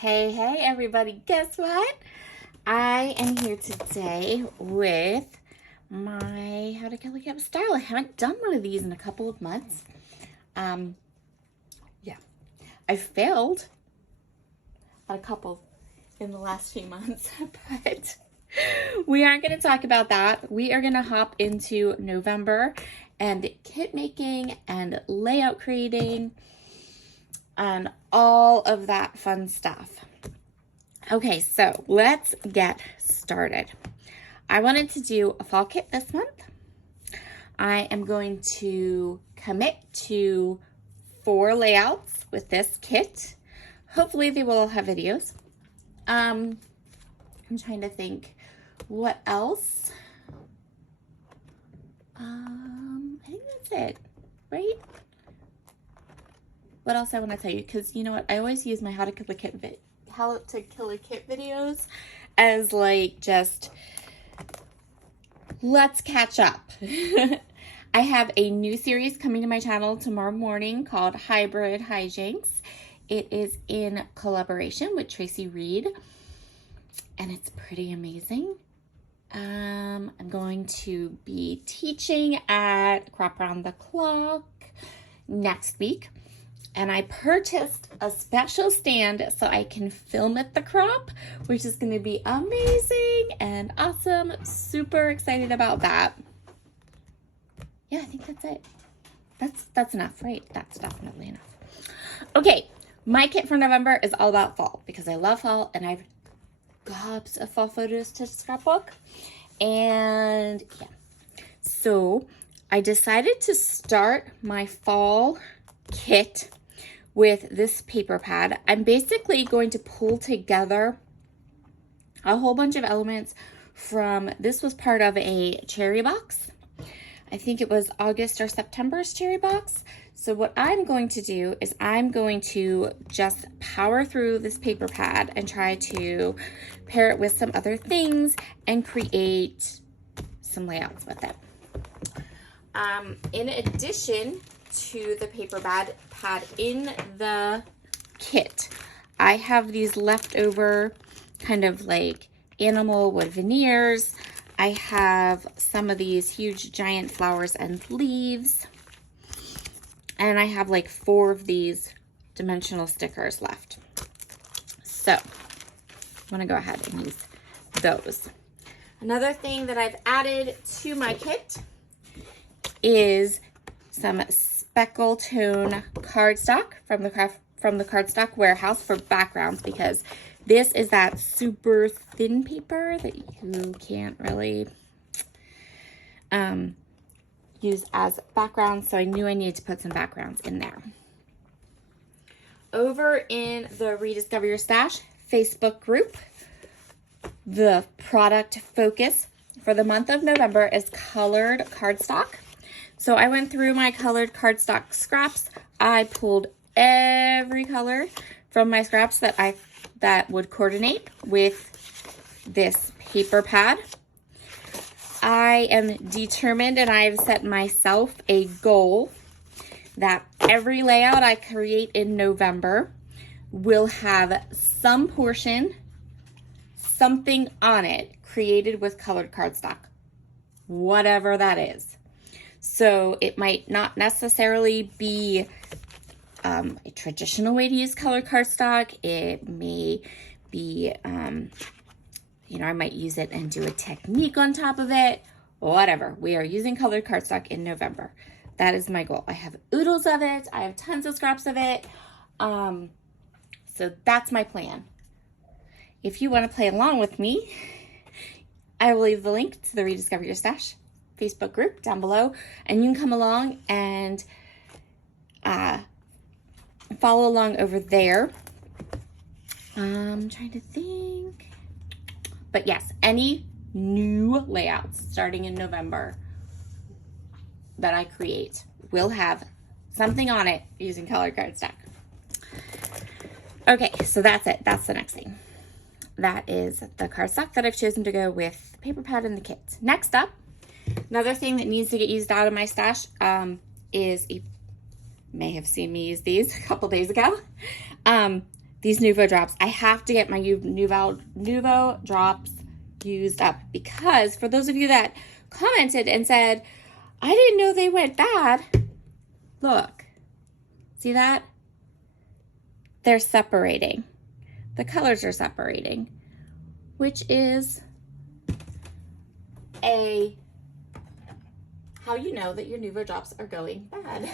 Hey everybody, guess what? I am here today with my How to Kill a Cat style. I haven't done one of these in a couple of months. Yeah, I failed at a couple in the last few months, but we aren't going to talk about that. We are going to hop into November and kit making and layout creating and all of that fun stuff. Okay, so let's get started. I wanted to do a fall kit this month. I am going to commit to 4 layouts with this kit. Hopefully they will all have videos. I'm trying to think what else. I think that's it, right? What else I want to tell you, because you know what, I always use my How to Kill a Kit videos as like just let's catch up. I have a new series coming to my channel tomorrow morning called Hybrid Hijinks. It is in collaboration with Tracy Reed and it's pretty amazing. I'm going to be teaching at Crop Around the Clock next week. And I purchased a special stand so I can film at the crop, which is going to be amazing and awesome. Super excited about that. Yeah, I think that's it. That's enough, right? That's definitely enough. Okay, my kit for November is all about fall because I love fall and I've gobs of fall photos to scrapbook. And yeah, so I decided to start my fall kit with this paper pad. I'm basically going to pull together a whole bunch of elements from, this was part of a cherry box. I think it was August or September's cherry box. So what I'm going to do is I'm going to just power through this paper pad and try to pair it with some other things and create some layouts with it. In addition to the paper pad in the kit, I have these leftover kind of like animal wood veneers. I have some of these huge giant flowers and leaves, and I have like 4 of these dimensional stickers left. So I'm gonna go ahead and use those. Another thing that I've added to my kit is some speckle tone cardstock from the Cardstock Warehouse for backgrounds, because this is that super thin paper that you can't really use as backgrounds, so I knew I needed to put some backgrounds in there. Over in the Rediscover Your Stash Facebook group, the product focus for the month of November is colored cardstock. So I went through my colored cardstock scraps. I pulled every color from my scraps that would coordinate with this paper pad. I am determined, and I've set myself a goal that every layout I create in November will have some portion, something on it created with colored cardstock, whatever that is. So it might not necessarily be a traditional way to use colored cardstock. It may be, I might use it and do a technique on top of it, whatever. We are using colored cardstock in November. That is my goal. I have oodles of it. I have tons of scraps of it. So that's my plan. If you want to play along with me, I will leave the link to the Rediscover Your Stash Facebook group down below, and you can come along and follow along over there. I'm trying to think, but yes, any new layouts starting in November that I create will have something on it using colored cardstock. Okay, so that's it. That's the next thing. That is the cardstock that I've chosen to go with the paper pad in the kit. Next up, another thing that needs to get used out of my stash is, you may have seen me use these a couple days ago, these Nuvo drops. I have to get my Nuvo drops used up, because for those of you that commented and said, I didn't know they went bad, look, see that? They're separating. The colors are separating, which is how you know that your Nuvo drops are going bad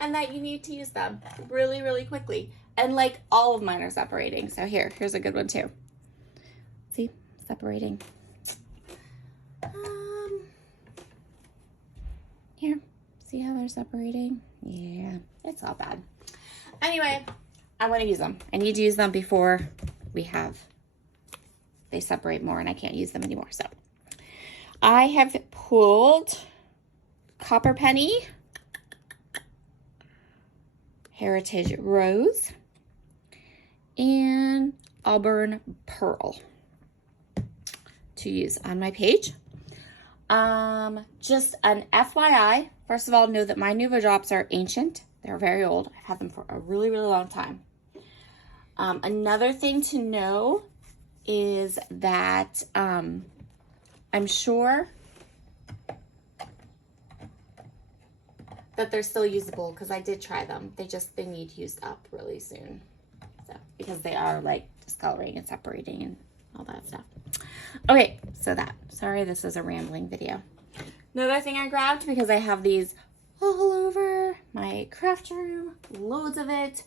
and that you need to use them really, really quickly. And like all of mine are separating. So here's a good one too. See, separating. Here, see how they're separating? Yeah, it's all bad. Anyway, I want to use them. I need to use them before they separate more and I can't use them anymore. So I have pulled Copper Penny, Heritage Rose, and Auburn Pearl to use on my page. Just an FYI, first of all, know that my Nuvo drops are ancient. They're very old. I've had them for a really, really long time. Another thing to know is that I'm sure that they're still usable, because I did try them. They need used up really soon. So, because they are like discoloring and separating and all that stuff. Okay, so sorry, this is a rambling video. Another thing I grabbed, because I have these all over my craft room, loads of it,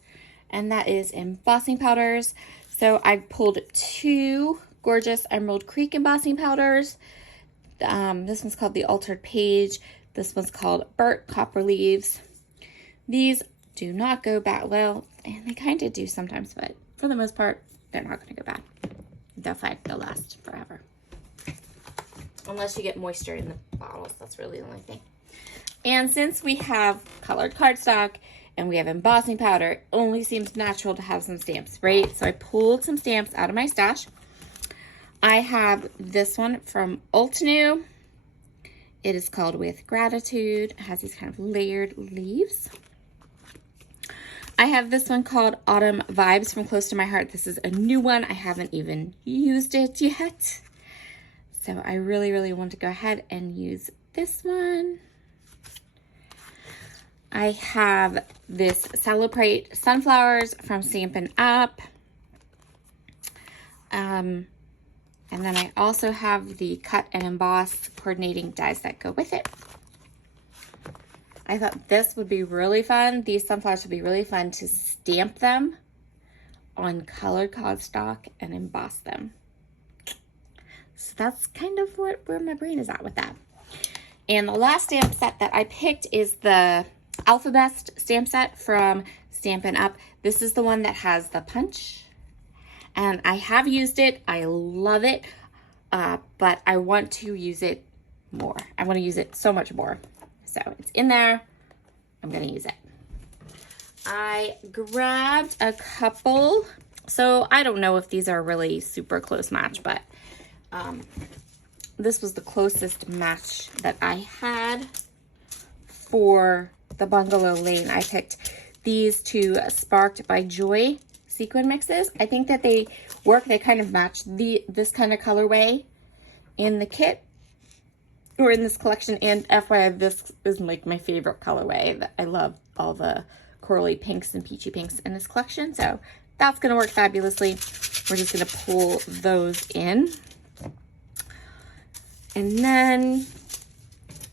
and that is embossing powders. So I pulled 2 gorgeous Emerald Creek embossing powders. This one's called the Altered Page. This one's called Burnt Copper Leaves. These do not go bad. Well, and they kind of do sometimes, but for the most part, they're not going to go bad. They'll last forever. Unless you get moisture in the bottles. That's really the only thing. And since we have colored cardstock and we have embossing powder, it only seems natural to have some stamps, right? So I pulled some stamps out of my stash. I have this one from Ultinu. It is called With Gratitude. It has these kind of layered leaves. I have this one called Autumn Vibes from Close to My Heart. This is a new one. I haven't even used it yet. So I really, really want to go ahead and use this one. I have this Celebrate Sunflowers from Stampin' Up. And then I also have the cut and emboss coordinating dies that go with it. I thought this would be really fun. These sunflowers would be really fun to stamp them on colored cardstock and emboss them. So that's kind of where my brain is at with that. And the last stamp set that I picked is the Alphabet stamp set from Stampin' Up. This is the one that has the punch. And I have used it. I love it. But I want to use it more. I want to use it so much more. So it's in there. I'm going to use it. I grabbed a couple. So I don't know if these are really super close match, but this was the closest match that I had for the Bungalow Lane. I picked these 2 Sparked by Joy sequin mixes. I think that they work. They kind of match this kind of colorway in the kit or in this collection. And FYI, this is like my favorite colorway. I love all the corally pinks and peachy pinks in this collection. So that's going to work fabulously. We're just going to pull those in. And then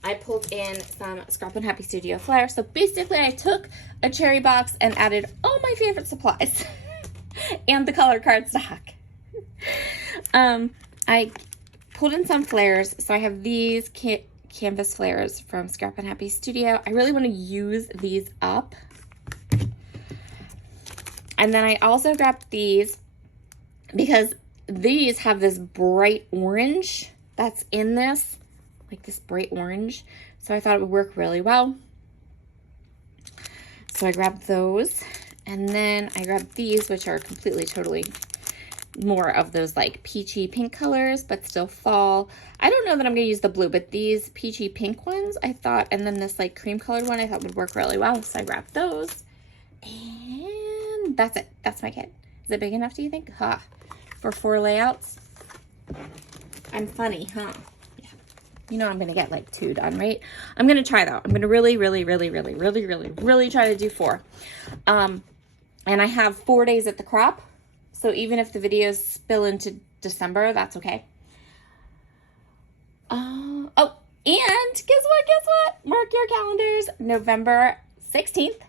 I pulled in some Scrap and Happy Studio Flair. So basically I took a cherry box and added all my favorite supplies and the colored cardstock. I pulled in some flares. So I have these canvas flares from Scrap and Happy Studio. I really want to use these up. And then I also grabbed these because these have this bright orange that's in this, like this bright orange. So I thought it would work really well. So I grabbed those. And then I grabbed these, which are completely, totally more of those like peachy pink colors, but still fall. I don't know that I'm going to use the blue, but these peachy pink ones I thought, and then this like cream colored one I thought would work really well. So I grabbed those. And that's it. That's my kit. Is it big enough, do you think? Huh. For 4 layouts? I'm funny, huh? Yeah. You know I'm going to get like 2 done, right? I'm going to try, though. I'm going to really try to do 4. And I have 4 days at the crop. So even if the videos spill into December, that's okay. Oh, and guess what? Mark your calendars. November 16th,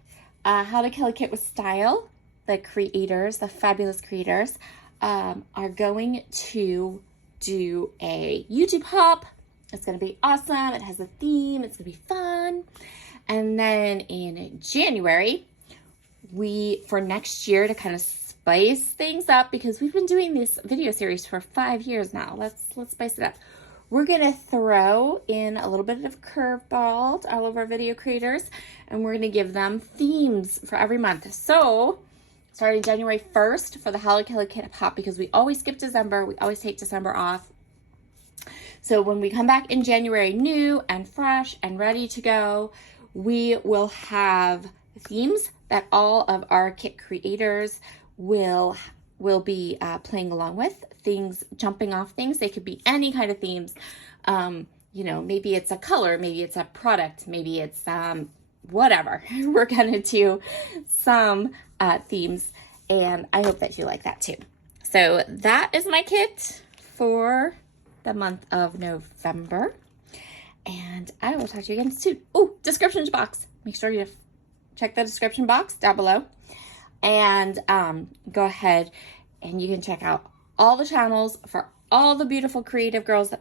How to Kill a Kit with Style. The creators, the fabulous creators, are going to do a YouTube hop. It's going to be awesome. It has a theme. It's going to be fun. And then in January, for next year, to kind of spice things up, because we've been doing this video series for 5 years now. Let's spice it up. We're going to throw in a little bit of curveball to all of our video creators, and we're going to give them themes for every month. So, starting January 1st for the How to Kill a Kit Hop, because we always skip December. We always take December off. So when we come back in January new and fresh and ready to go, we will have themes that all of our kit creators will be playing along with, things, jumping off things. They could be any kind of themes. You know, maybe it's a color, maybe it's a product, maybe it's whatever. We're going to do some themes, and I hope that you like that too. So that is my kit for the month of November, and I will talk to you again soon. Oh, description box. Make sure you check the description box down below, and go ahead and you can check out all the channels for all the beautiful creative girls,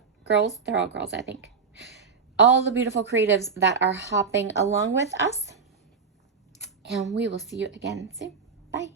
they're all girls, I think. All the beautiful creatives that are hopping along with us. And we will see you again soon. Bye.